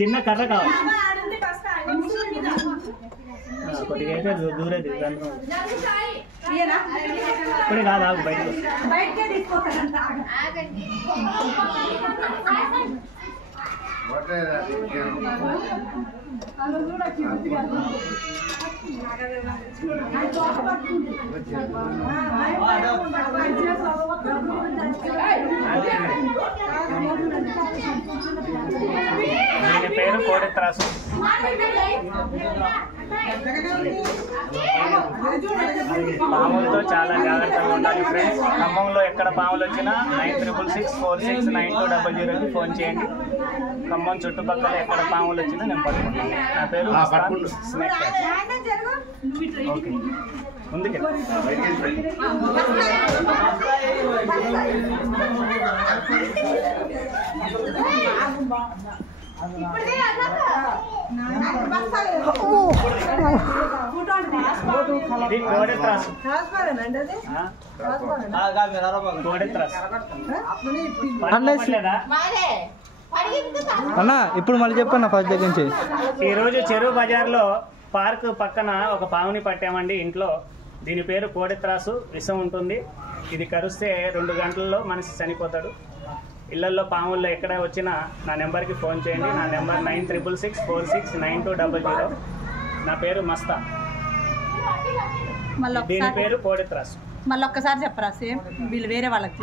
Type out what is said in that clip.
చిన్న కర్ర కావాలి కొద్దిగా అయితే దూరేది ఇప్పుడే కాదు ఆగు బయటకే దీని పేరు కోడెత్రాసు. పాములతో చాలా జాగ్రత్తగా ఉండాలి ఫ్రెండ్స్. ఖమ్మంలో ఎక్కడ పాములు వచ్చినా 9666469200కి ఫోన్ చేయండి. ఖమ్మం చుట్టుపక్కల ఎక్కడ పాములు వచ్చినా నేను పట్టుకుంటాను. నా పేరు స్నేక్ క్యాచ్. ఓకే ముందుకే ఇది కోడెత్రాసు. అన్న ఇప్పుడు మళ్ళీ చెప్పన్న ఫస్ట్ దగ్గర నుంచి. ఈరోజు చెరువు బజార్లో పార్క్ పక్కన ఒక పాముని పట్టామండి ఇంట్లో. దీని పేరు కోడెత్రాసు. విషం ఉంటుంది. ఇది కరిస్తే 2 గంటల్లో మనిషి చనిపోతాడు. ఇళ్లలో పాముల్లో ఎక్కడ వచ్చినా నా నెంబర్కి ఫోన్ చేయండి. నా నెంబర్ 9666469200. నా పేరు మస్తా. దీని పేరు కోడెత్రాసు. మళ్ళీ ఒక్కసారి చెప్పరా సేమ్ వీళ్ళు వేరే వాళ్ళకి.